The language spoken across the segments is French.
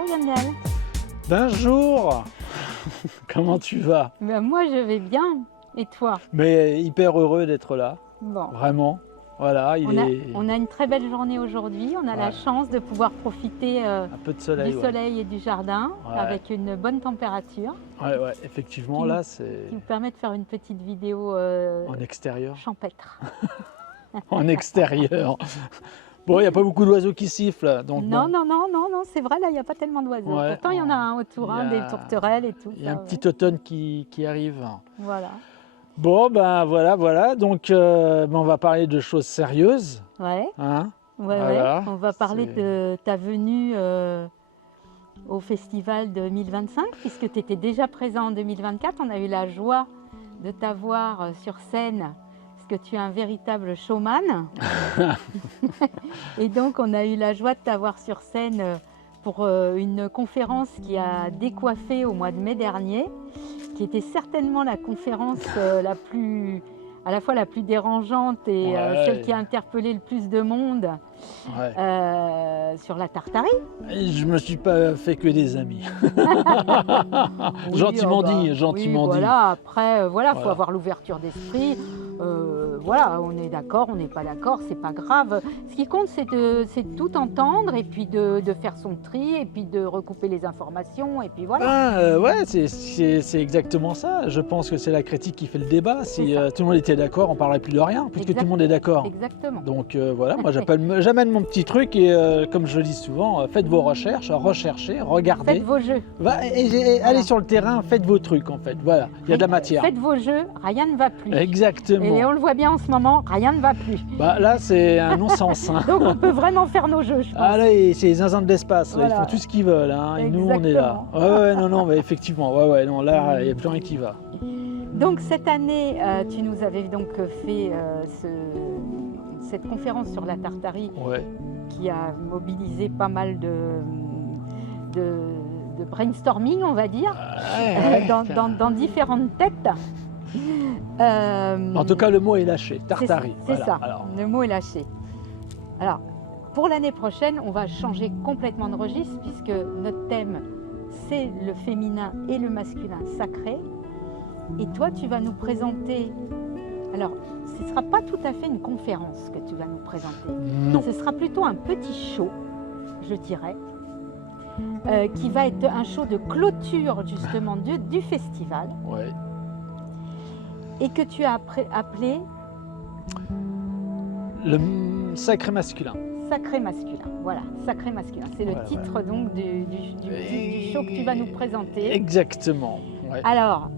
Bonjour Lionel. Bonjour. Comment tu vas? Ben, moi je vais bien, et toi? Mais hyper heureux d'être là, Bon, vraiment. Voilà, on a une très belle journée aujourd'hui, on a la Ouais. chance de pouvoir profiter un peu de soleil. du Ouais. soleil et du jardin Ouais. avec une bonne température Ouais, effectivement, Qui là, nous- c'est qui nous permet de faire une petite vidéo en extérieur. champêtre. En extérieur. Bon, il n'y a pas beaucoup d'oiseaux qui sifflent, donc Non, bon. non, c'est vrai, là il n'y a pas tellement d'oiseaux. Ouais, Pourtant il y en a un autour, il y hein, des a- tourterelles et tout Il y a un ça, petit ouais. automne qui arrive. Voilà. Bon, ben voilà. Donc, on va parler de choses sérieuses. Ouais, Hein, ouais. voilà, On va parler c'est- de ta venue au festival 2025, puisque tu étais déjà présent en 2024. On a eu la joie de t'avoir sur scène, parce que tu es un véritable showman. Et donc, on a eu la joie de t'avoir sur scène pour une conférence qui a décoiffé au mois de mai dernier, qui était certainement la conférence à la fois la plus dérangeante et Ouais. celle qui a interpellé le plus de monde Ouais. sur la Tartarie. Et je me suis pas fait que des amis. Oui, Gentiment ah bah, dit, gentiment oui, dit. voilà. Après, voilà, faut Voilà. avoir l'ouverture d'esprit. Voilà, on est d'accord, on n'est pas d'accord, c'est pas grave. Ce qui compte, c'est de tout entendre et puis de faire son tri et puis de recouper les informations et puis voilà. Ouais, c'est exactement ça. Je pense que c'est la critique qui fait le débat. Si C'est ça. tout le monde était d'accord, on parlerait plus de rien, puisque tout le monde est d'accord. Exactement. Donc voilà, moi j'amène mon petit truc et comme je le dis souvent, faites vos recherches, recherchez, regardez. Faites vos jeux. Allez Voilà. sur le terrain, faites vos trucs en fait. Voilà, il y a de la matière. Faites vos jeux, rien ne va plus. Exactement. Et on le voit bien en ce moment, rien ne va plus. Bah, là, c'est un non-sens. Hein. Donc on peut vraiment faire nos jeux, je pense. Ah là, c'est les zinzins de l'espace, là. Ils Voilà. font tout ce qu'ils veulent, hein. Et nous on est là. Exactement. Non, mais effectivement, non, là, il n'y a plus rien qui va. Donc cette année, tu nous avais donc fait cette conférence sur la Tartarie Ouais. qui a mobilisé pas mal de brainstorming, on va dire, dans différentes têtes. En tout cas, le mot est lâché, Tartarie. C'est Voilà. ça, Alors, le mot est lâché. Alors, pour l'année prochaine, on va changer complètement de registre puisque notre thème, c'est le féminin et le masculin sacré. Et toi, tu vas nous présenter... Alors, ce ne sera pas tout à fait une conférence que tu vas nous présenter. non. Ce sera plutôt un petit show, je dirais, qui va être un show de clôture justement du festival Ouais. et que tu as appelé Le sacré masculin. Sacré masculin. Voilà, Sacré masculin. C'est le Voilà, titre donc du show que tu vas nous présenter. Exactement. Ouais. Alors,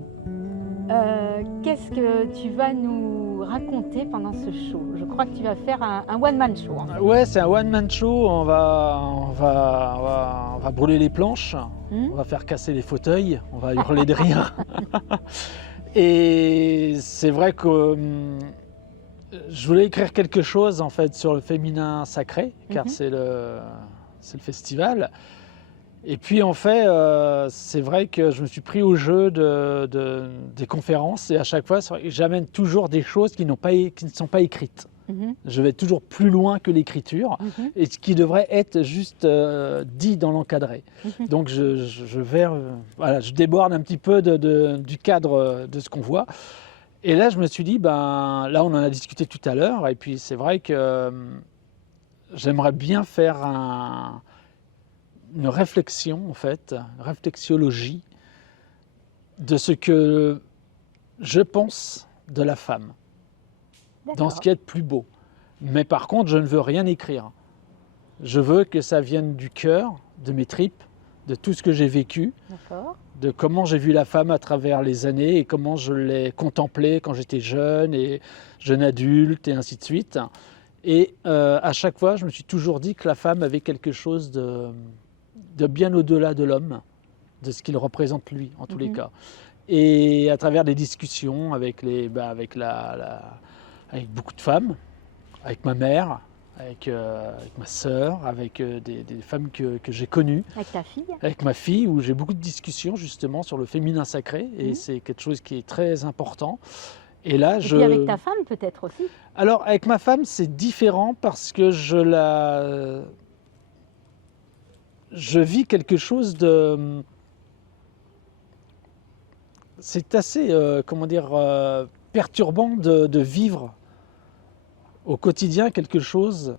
qu'est-ce que tu vas nous raconter pendant ce show? Je crois que tu vas faire un one-man show. En fait. Ouais, c'est un one-man show. On va brûler les planches. On va faire casser les fauteuils. On va hurler de rire. Et c'est vrai que je voulais écrire quelque chose en fait sur le féminin sacré, car c'est le festival. Et puis en fait, c'est vrai que je me suis pris au jeu des conférences et à chaque fois, j'amène toujours des choses qui ne sont pas écrites. Je vais toujours plus loin que l'écriture et ce qui devrait être juste dit dans l'encadré. Donc je déborde un petit peu du cadre de ce qu'on voit. Et là, je me suis dit, là, on en a discuté tout à l'heure, et puis c'est vrai que j'aimerais bien faire une réflexion, en fait, une réflexiologie de ce que je pense de la femme, dans ce qui est de plus beau. Mais par contre, je ne veux rien écrire. Je veux que ça vienne du cœur, de mes tripes, de tout ce que j'ai vécu. D'accord. De comment j'ai vu la femme à travers les années et comment je l'ai contemplée quand j'étais jeune et jeune adulte et ainsi de suite. Et à chaque fois, je me suis toujours dit que la femme avait quelque chose de bien au-delà de l'homme, de ce qu'il représente lui, en tous les cas. Et à travers des discussions avec beaucoup de femmes, avec ma mère, avec ma sœur, avec des femmes que j'ai connues. Avec ta fille? Avec ma fille, où j'ai beaucoup de discussions justement sur le féminin sacré, et c'est quelque chose qui est très important. Et là, puis avec ta femme peut-être aussi? Alors, avec ma femme, c'est différent parce que je je vis quelque chose de... C'est assez, perturbant de vivre au quotidien quelque chose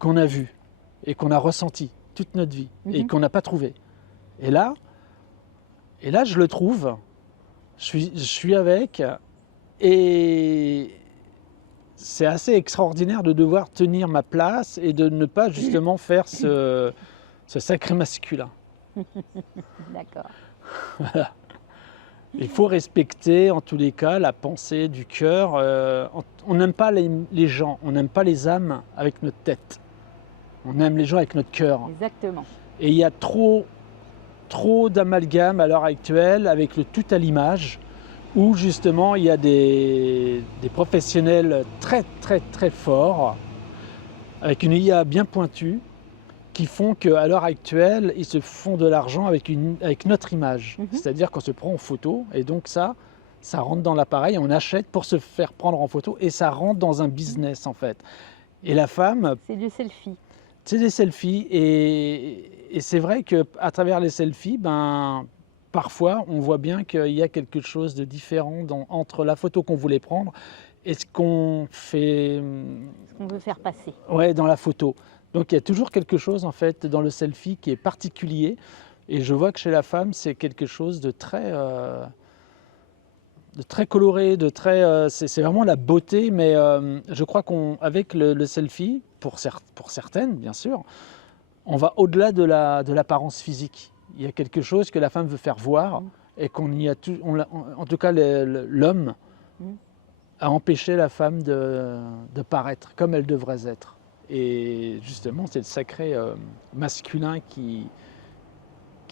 qu'on a vu et qu'on a ressenti toute notre vie et qu'on n'a pas trouvé. Et là, je le trouve, je suis avec, et c'est assez extraordinaire de devoir tenir ma place et de ne pas justement faire ce sacré masculin. D'accord. Voilà. Il faut respecter en tous les cas la pensée du cœur. On n'aime pas les gens, on n'aime pas les âmes avec notre tête. On aime les gens avec notre cœur. Exactement. Et il y a trop d'amalgame à l'heure actuelle avec le tout à l'image, où justement il y a des professionnels très forts, avec une IA bien pointue, qui font qu'à l'heure actuelle, ils se font de l'argent avec notre image. C'est-à-dire qu'on se prend en photo, et donc ça rentre dans l'appareil, on achète pour se faire prendre en photo, et ça rentre dans un business en fait. Et la femme... C'est du selfie. C'est des selfies, et c'est vrai qu'à travers les selfies, parfois on voit bien qu'il y a quelque chose de différent entre la photo qu'on voulait prendre et ce qu'on fait... Ce qu'on veut faire passer. Ouais, dans la photo. Donc il y a toujours quelque chose en fait dans le selfie qui est particulier, et je vois que chez la femme c'est quelque chose de très coloré, c'est vraiment la beauté, mais je crois qu'avec le selfie, pour certaines bien sûr, on va au-delà de l'apparence physique. Il y a quelque chose que la femme veut faire voir, et en tout cas l'homme a empêché la femme de paraître comme elle devrait être. Et justement, c'est le sacré masculin qui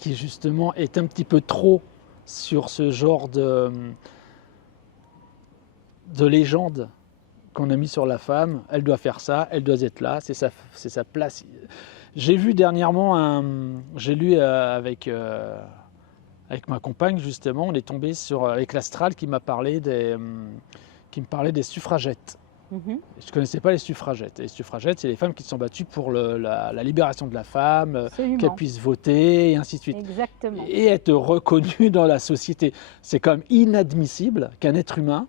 justement est un petit peu trop sur ce genre de légende qu'on a mis sur la femme. Elle doit faire ça, elle doit être là, c'est sa place. J'ai vu dernièrement, j'ai lu avec ma compagne justement, on est tombé avec l'Astral qui me parlait des suffragettes. Je ne connaissais pas les suffragettes. Les suffragettes, c'est les femmes qui se sont battues pour la libération de la femme, qu'elle puisse voter, et ainsi de suite. Exactement. Et être reconnue dans la société. C'est quand même inadmissible qu'un être humain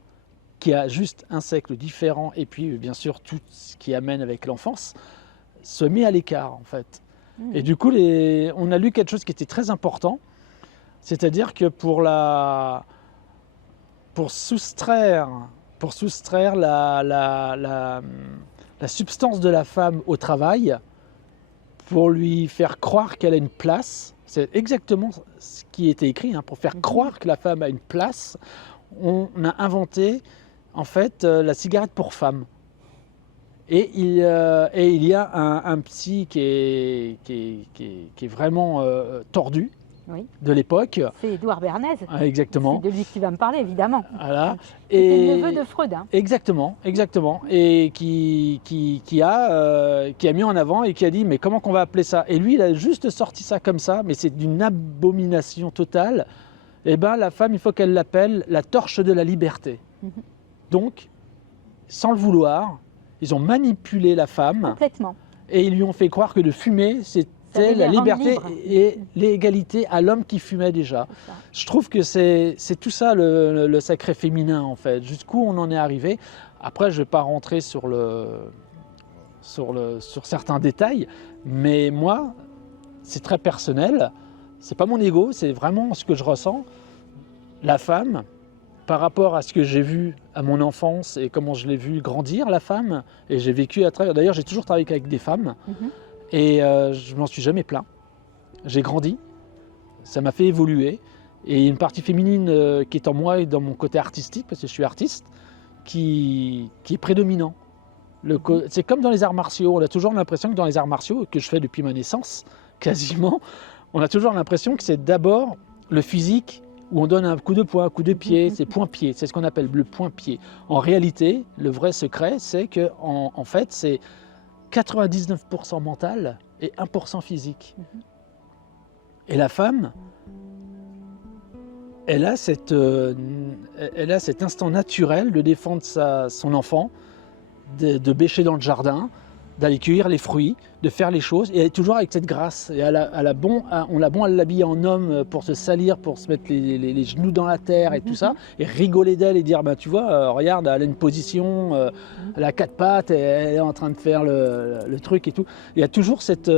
qui a juste un sexe différent, et puis bien sûr tout ce qui amène avec l'enfance, soit mis à l'écart en fait. Et du coup, on a lu quelque chose qui était très important, c'est-à-dire que pour soustraire la substance de la femme au travail, pour lui faire croire qu'elle a une place, c'est exactement ce qui était écrit, pour faire croire que la femme a une place, on a inventé en fait la cigarette pour femme. Et il y a un psy qui est vraiment tordu, de l'époque. C'est Édouard Bernays. Exactement. C'est de lui que tu vas me parler, évidemment. Voilà. C'était le neveu de Freud. Exactement. Et qui a mis en avant et qui a dit, mais comment qu'on va appeler ça? Et lui, il a juste sorti ça comme ça, mais c'est d'une abomination totale. Eh bien, la femme, il faut qu'elle l'appelle la torche de la liberté. Donc, sans le vouloir, ils ont manipulé la femme. Complètement. Et ils lui ont fait croire que de fumer, c'était la liberté et l'égalité à l'homme qui fumait déjà. Je trouve que c'est tout ça le sacré féminin en fait. Jusqu'où on en est arrivé. Après, je ne vais pas rentrer sur certains détails, mais moi, c'est très personnel. C'est pas mon ego, c'est vraiment ce que je ressens. La femme, par rapport à ce que j'ai vu à mon enfance et comment je l'ai vu grandir, la femme, et j'ai vécu à travers... D'ailleurs, j'ai toujours travaillé avec des femmes, et je m'en suis jamais plaint. J'ai grandi, ça m'a fait évoluer, et il y a une partie féminine qui est en moi et dans mon côté artistique, parce que je suis artiste, qui est prédominant. C'est comme dans les arts martiaux, on a toujours l'impression que dans les arts martiaux, que je fais depuis ma naissance, quasiment, on a toujours l'impression que c'est d'abord le physique, où on donne un coup de poing, un coup de pied, c'est point-pied, c'est ce qu'on appelle le point-pied. En réalité, le vrai secret, c'est que en fait, c'est 99% mental et 1% physique. Et la femme, elle a cet instant naturel de défendre son enfant, de bêcher dans le jardin, d'aller cueillir les fruits, de faire les choses, et elle est toujours avec cette grâce. Et on a bon à l'habiller en homme pour se salir, pour se mettre les genoux dans la terre et tout ça, et rigoler d'elle et dire, ben, tu vois, regarde, elle a une position, elle a 4 pattes, et elle est en train de faire le truc et tout. Il y a toujours cette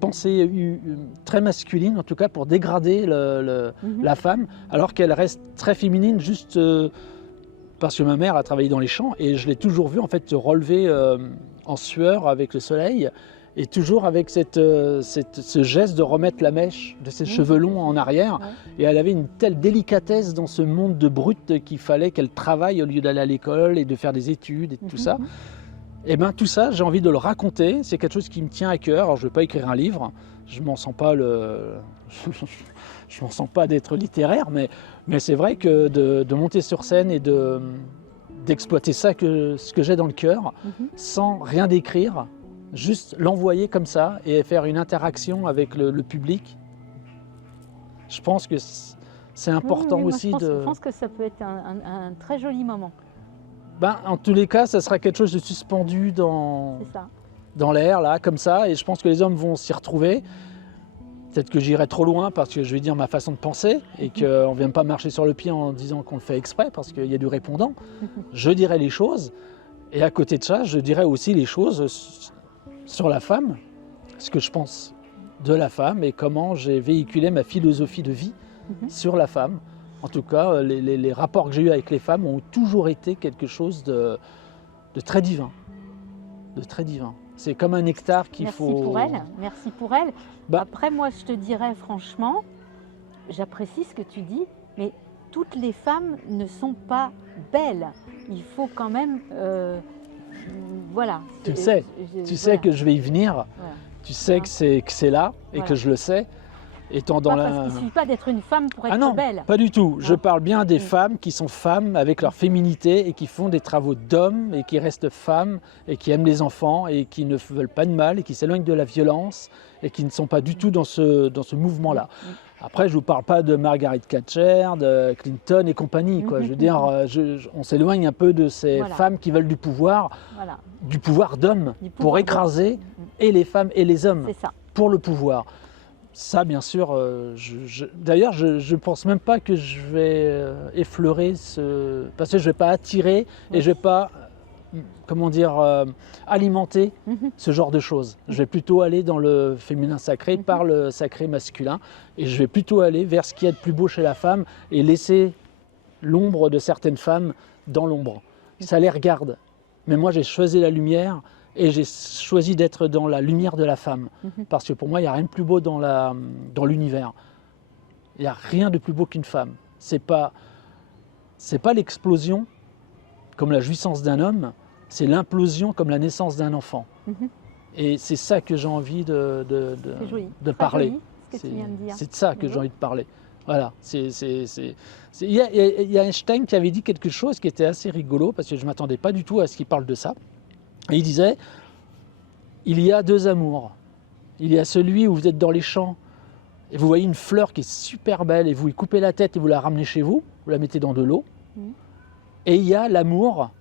pensée très masculine, en tout cas, pour dégrader la femme, alors qu'elle reste très féminine, juste parce que ma mère a travaillé dans les champs, et je l'ai toujours vue en fait se relever en sueur avec le soleil, et toujours avec ce geste de remettre la mèche de ses cheveux longs en arrière. Et elle avait une telle délicatesse dans ce monde de brutes qu'il fallait qu'elle travaille au lieu d'aller à l'école et de faire des études et tout ça. Et bien tout ça, j'ai envie de le raconter, c'est quelque chose qui me tient à cœur. Alors je ne vais pas écrire un livre, je m'en sens pas je m'en sens pas d'être littéraire, mais c'est vrai que de monter sur scène et d'exploiter ça, ce que j'ai dans le cœur, sans rien décrire, juste l'envoyer comme ça et faire une interaction avec le public. Je pense que c'est important aussi je pense que ça peut être un très joli moment. Ben, en tous les cas, ça sera quelque chose de suspendu dans l'air, là, comme ça, et je pense que les hommes vont s'y retrouver. Peut-être que j'irai trop loin parce que je vais dire ma façon de penser et qu'on ne vient pas marcher sur le pied en disant qu'on le fait exprès parce qu'il y a du répondant. Je dirai les choses, et à côté de ça, je dirai aussi les choses sur la femme, ce que je pense de la femme et comment j'ai véhiculé ma philosophie de vie sur la femme. En tout cas, les rapports que j'ai eus avec les femmes ont toujours été quelque chose de très divin. De très divin. C'est comme un nectar qu'il faut... Merci pour elle. Après, moi, je te dirais franchement, j'apprécie ce que tu dis, mais toutes les femmes ne sont pas belles. Il faut quand même... voilà. Tu sais que je vais y venir. Voilà. Tu sais que c'est là et que je le sais. Étant dans parce qu'il ne suffit pas d'être une femme pour être belle. Pas du tout. Je parle bien des femmes qui sont femmes avec leur féminité et qui font des travaux d'hommes et qui restent femmes et qui aiment les enfants et qui ne veulent pas de mal et qui s'éloignent de la violence et qui ne sont pas du tout dans ce mouvement-là. Après, je ne vous parle pas de Margaret Thatcher, de Clinton et compagnie, quoi. Je veux dire, on s'éloigne un peu de ces femmes qui veulent du pouvoir d'hommes pour écraser et les femmes et les hommes pour le pouvoir. Ça, bien sûr, d'ailleurs, je ne pense même pas que je vais effleurer parce que je ne vais pas attirer et je ne vais pas, alimenter ce genre de choses. Je vais plutôt aller dans le féminin sacré par le sacré masculin et je vais plutôt aller vers ce qu'il y a de plus beau chez la femme et laisser l'ombre de certaines femmes dans l'ombre. Ça les regarde. Mais moi, j'ai choisi la lumière. Et j'ai choisi d'être dans la lumière de la femme. Parce que pour moi, il n'y a rien de plus beau dans l'univers. Il n'y a rien de plus beau qu'une femme. C'est pas l'explosion comme la jouissance d'un homme, c'est l'implosion comme la naissance d'un enfant. Et c'est ça que j'ai envie de parler. Joli, ce que tu viens de dire. C'est de ça que j'ai envie de parler. Voilà. Il y a Einstein qui avait dit quelque chose qui était assez rigolo, parce que je ne m'attendais pas du tout à ce qu'il parle de ça. Et il disait, il y a 2 amours. Il y a celui où vous êtes dans les champs et vous voyez une fleur qui est super belle et vous lui coupez la tête et vous la ramenez chez vous, vous la mettez dans de l'eau. Et il y a l'amour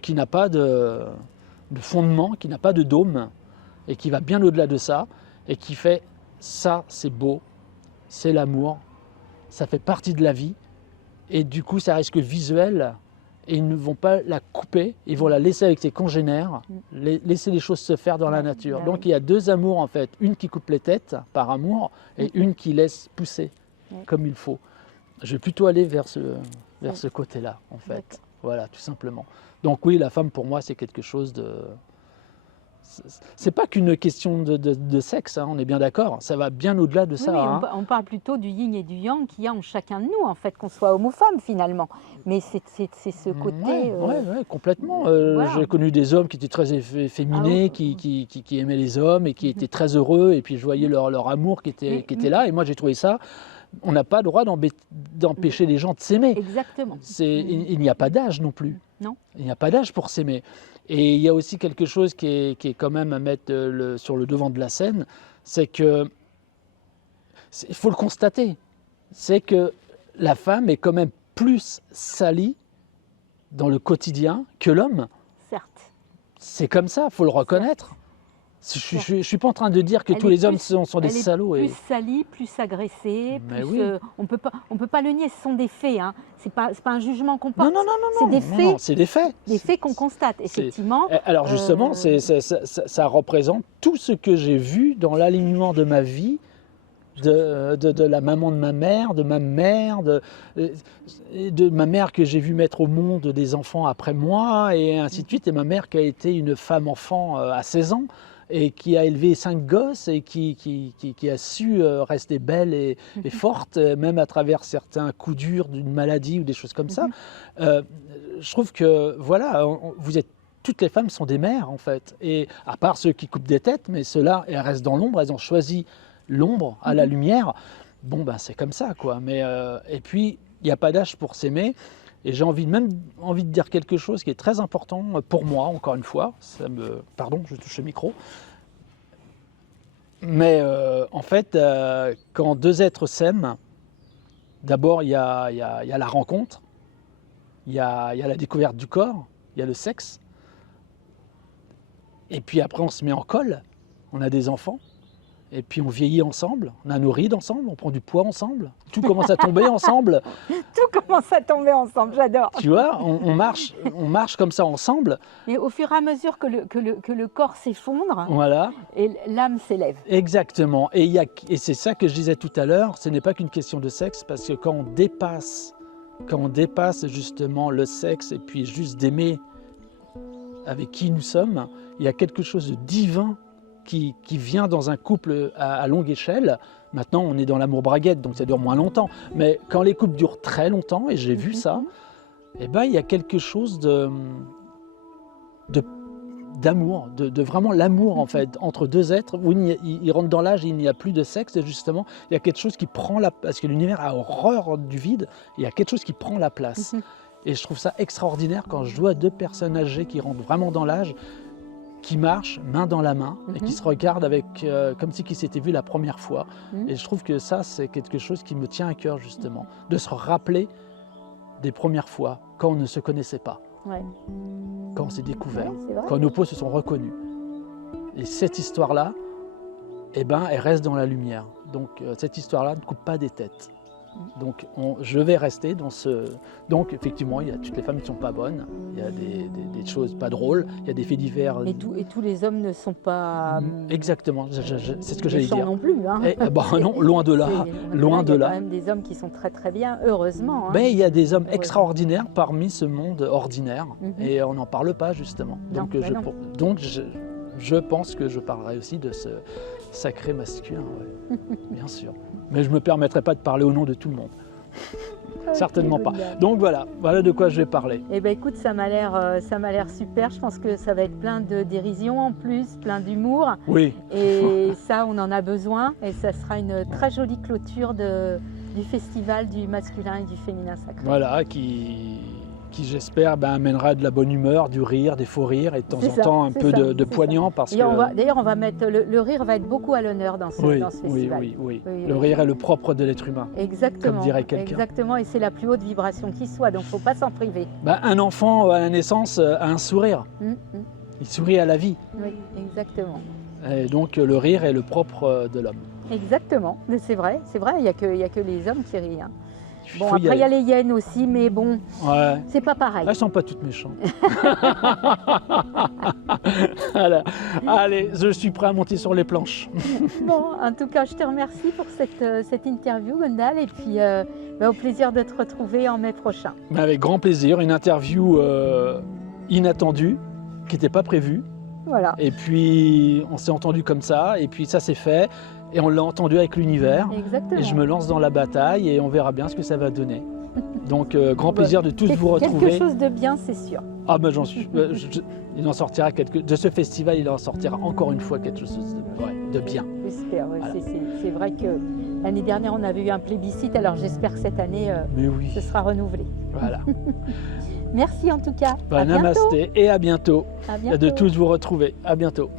qui n'a pas de fondement, qui n'a pas de dôme et qui va bien au-delà de ça et qui fait ça, c'est beau, c'est l'amour, ça fait partie de la vie et du coup ça reste que visuel. Et ils ne vont pas la couper, ils vont la laisser avec ses congénères, laisser les choses se faire dans la nature. Donc il y a 2 amours en fait, une qui coupe les têtes par amour et une qui laisse pousser comme il faut. Je vais plutôt aller vers ce côté-là en fait, voilà tout simplement. Donc oui, la femme pour moi c'est quelque chose de... C'est pas qu'une question de sexe, hein, on est bien d'accord, ça va bien au-delà de ça. Oui, on parle plutôt du yin et du yang qu'il y a en chacun de nous, en fait, qu'on soit homme ou femme finalement. Mais c'est ce côté... Oui, complètement. Voilà. J'ai connu des hommes qui étaient très efféminés, qui aimaient les hommes et qui étaient très heureux, et puis je voyais leur amour qui était là, et moi j'ai trouvé ça... On n'a pas le droit d'empêcher les gens de s'aimer. Exactement. Il n'y a pas d'âge non plus. Non. Il n'y a pas d'âge pour s'aimer. Et il y a aussi quelque chose qui est quand même à mettre sur le devant de la scène, c'est que, il faut le constater, c'est que la femme est quand même plus salie dans le quotidien que l'homme. Certes. c'est comme ça, il faut le reconnaître. Je ne suis pas en train de dire que tous les hommes sont des salauds. Plus salis, plus agressés, Mais plus, oui. on peut pas le nier, ce sont des faits. Hein. C'est pas un jugement qu'on porte. Non, c'est des faits. non, c'est des faits. Des faits qu'on constate, effectivement. Alors justement, ça représente tout ce que j'ai vu dans l'alignement de ma vie, de la maman de ma mère, de ma mère, de ma mère que j'ai vu mettre au monde des enfants après moi, et ainsi de suite, et ma mère qui a été une femme-enfant à 16 ans, et qui a élevé 5 gosses, et qui a su rester belle et forte, même à travers certains coups durs d'une maladie ou des choses comme ça. Je trouve que, voilà, toutes les femmes sont des mères, en fait. Et à part ceux qui coupent des têtes, mais ceux-là, elles restent dans l'ombre, elles ont choisi l'ombre à la lumière. Bon, ben c'est comme ça, quoi. Mais, et puis, il n'y a pas d'âge pour s'aimer. Et j'ai envie de dire quelque chose qui est très important pour moi, encore une fois. Pardon, je touche le micro. Mais en fait, quand deux êtres s'aiment, d'abord, il y a la rencontre, il y a la découverte du corps, il y a le sexe. Et puis après, on se met en colle, on a des enfants. Et puis on vieillit ensemble, on a nos rides ensemble, on prend du poids ensemble, tout commence à tomber ensemble. Tout commence à tomber ensemble, j'adore. Tu vois, on marche comme ça ensemble. Et au fur et à mesure que le corps s'effondre, Voilà. et l'âme s'élève. Exactement. Et c'est ça que je disais tout à l'heure, ce n'est pas qu'une question de sexe, parce que quand on dépasse justement le sexe et puis juste d'aimer avec qui nous sommes, il y a quelque chose de divin qui vient dans un couple à longue échelle. Maintenant, on est dans l'amour braguette, donc ça dure moins longtemps. Mais quand les couples durent très longtemps, et j'ai vu ça, eh ben, il y a quelque chose d'amour, de vraiment l'amour, en fait, entre deux êtres, où ils rentrent dans l'âge et il n'y a plus de sexe, et justement, il y a quelque chose qui prend parce que l'univers a horreur du vide, il y a quelque chose qui prend la place. Et je trouve ça extraordinaire quand je vois deux personnes âgées qui rentrent vraiment dans l'âge, qui marchent main dans la main et qui se regardent comme si ils s'étaient vus la première fois. Et je trouve que ça, c'est quelque chose qui me tient à cœur, justement, de se rappeler des premières fois, quand on ne se connaissait pas, quand on s'est découvert, quand nos peaux se sont reconnues. Et cette histoire-là, eh ben, elle reste dans la lumière. Donc cette histoire-là ne coupe pas des têtes. Donc je vais rester dans ce... Donc effectivement, il y a toutes les femmes qui ne sont pas bonnes, il y a des choses pas drôles, il y a des faits divers... Et tous les hommes ne sont pas... Exactement, c'est ce que j'allais dire. non plus. Hein. Non, loin de là, loin de là. Il y a quand même des hommes qui sont très très bien, heureusement. Hein. Mais il y a des hommes extraordinaires parmi ce monde ordinaire, et on n'en parle pas justement. Non, donc je pense que je parlerai aussi de ce sacré masculin, bien sûr. Mais je ne me permettrai pas de parler au nom de tout le monde. Certainement pas. Donc voilà de quoi je vais parler. Eh bien écoute, ça m'a l'air super. Je pense que ça va être plein de dérision en plus, plein d'humour. Oui. Et ça, on en a besoin. Et ça sera une très jolie clôture du festival du masculin et du féminin sacré. Voilà, qui j'espère amènera de la bonne humeur, du rire, des faux rires et de temps en temps un peu de poignant. Parce que... D'ailleurs, on va mettre le rire va être beaucoup à l'honneur dans ce festival. Oui. Le rire est le propre de l'être humain. Exactement. Comme dirait quelqu'un. Exactement, et c'est la plus haute vibration qui soit, donc il ne faut pas s'en priver. Un enfant à la naissance a un sourire. Il sourit à la vie. Oui, exactement. Et donc le rire est le propre de l'homme. Exactement, c'est vrai, il n'y a que les hommes qui rient. Hein. Bon, après il y a les hyènes aussi, mais bon, c'est pas pareil. Elles ne sont pas toutes méchantes. Voilà. Allez, je suis prêt à monter sur les planches. Bon, en tout cas, je te remercie pour cette interview, Gwendal, et puis au plaisir de te retrouver en mai prochain. Avec grand plaisir, une interview inattendue, qui n'était pas prévue. Voilà. Et puis, on s'est entendu comme ça, et puis ça s'est fait. Et on l'a entendu avec l'univers. Exactement. Et je me lance dans la bataille et on verra bien ce que ça va donner. Donc, grand plaisir de tous vous retrouver. Quelque chose de bien, c'est sûr. Ah ben j'en suis. Il en sortira de ce festival, il en sortira encore une fois quelque chose de bien. J'espère. Voilà. C'est vrai que l'année dernière, on avait eu un plébiscite. Alors j'espère que cette année, ce sera renouvelé. Voilà. Merci en tout cas. Namasté et à bientôt. À bientôt. De tous vous retrouver. À bientôt.